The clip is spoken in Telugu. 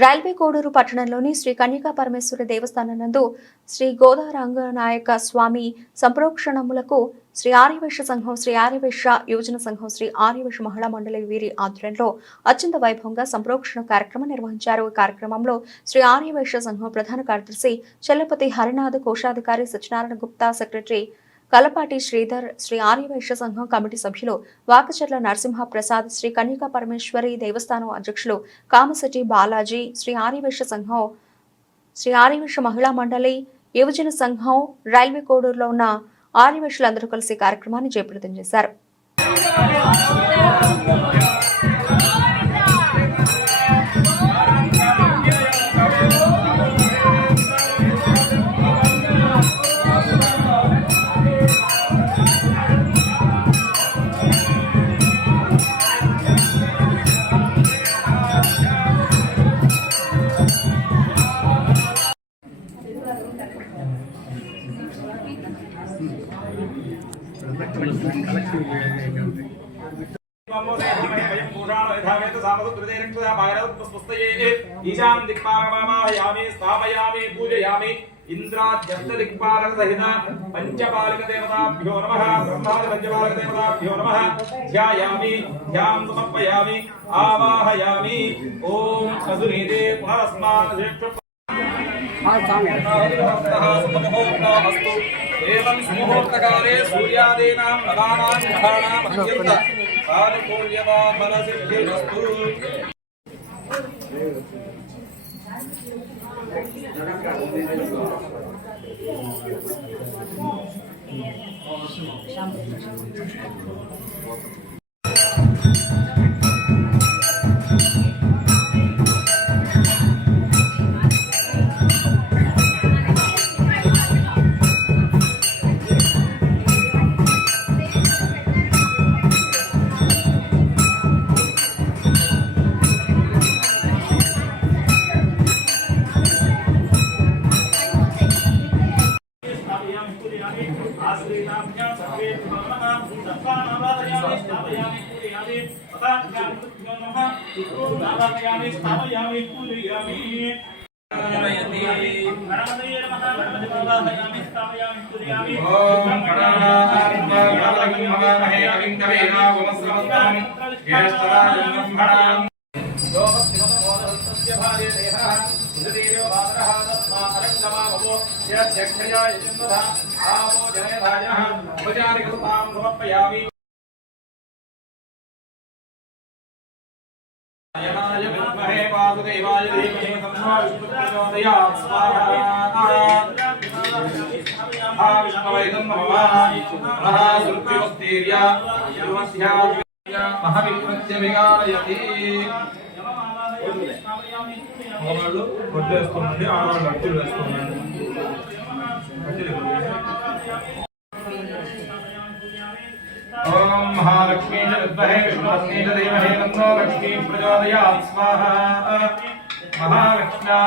రైల్వే కోడూరు పట్టణంలోని శ్రీ కన్యకా పరమేశ్వరి దేవస్థానం నందు శ్రీ గోదారంగనాయక స్వామి సంప్రోక్షణములకు శ్రీ ఆర్యవైశ్య సంఘం, శ్రీ ఆర్యవైశ్య యువజన సంఘం, శ్రీ ఆర్యవైశ్య మహిళా మండలి వీరి ఆధ్వర్యంలో అత్యంత వైభవంగా సంప్రోక్షణ కార్యక్రమం నిర్వహించారు. ఈ కార్యక్రమంలో శ్రీ ఆర్యవైశ్య సంఘం ప్రధాన కార్యదర్శి చల్లపతి హరినాథ్, కోశాధికారి సత్యనారాయణ గుప్తా, సెక్రటరీ కలపాటి శ్రీధర్, శ్రీ ఆర్యవైశ్య సంఘం కమిటీ సభ్యులు వాకచర్ల నరసింహ ప్రసాద్, శ్రీ కన్యకా పరమేశ్వరి దేవస్థానం అధ్యక్షులు కామశెట్టి బాలాజీ, శ్రీ ఆర్యవైశ్య సంఘం, శ్రీ ఆర్యవైశ్య మహిళా మండలి, యువజన సంఘం, రైల్వే కోడూరులో ఉన్న ఆర్యవైశ్యులందరూ కలిసి కార్యక్రమాన్ని జయప్రదం చేశారు. ईशान दिक्पालकमामयामि स्थापयामि पूजयामि इंद्राद्यष्टदिक्पालक सहित पंचपालक देवताभ्यो नमः ब्रह्मादि पंचपालक देवताभ्यो नमः ध्यायामि ध्यान समर्पयामि आवाहयामि ओम असुरीदे पुनरस्मान् अस्तु एवं सुमुहूर्तकाले सूर्यादीनां नवानां ग्रहाणाम् अत्यन्त सानुकूल्यता फलसिद्धिरस्तु। वासुदेवाय धीमहि तन्नो प्रचोदयात् स्वाहा विष्णवे नमः सुर्योस्तीर्या महाविक्रस्य विगारयति మగవాళ్ళు వడ్లు వేసుకోండి, ఆడవాళ్ళు అట్టులు వేసుకోండి. ओम महालक्ष्मी च विद्महे विष्णुपत्नी च धीमहि तन्नो लक्ष्मी प्रचोदयात् स्वाहा महालक्ष्म्या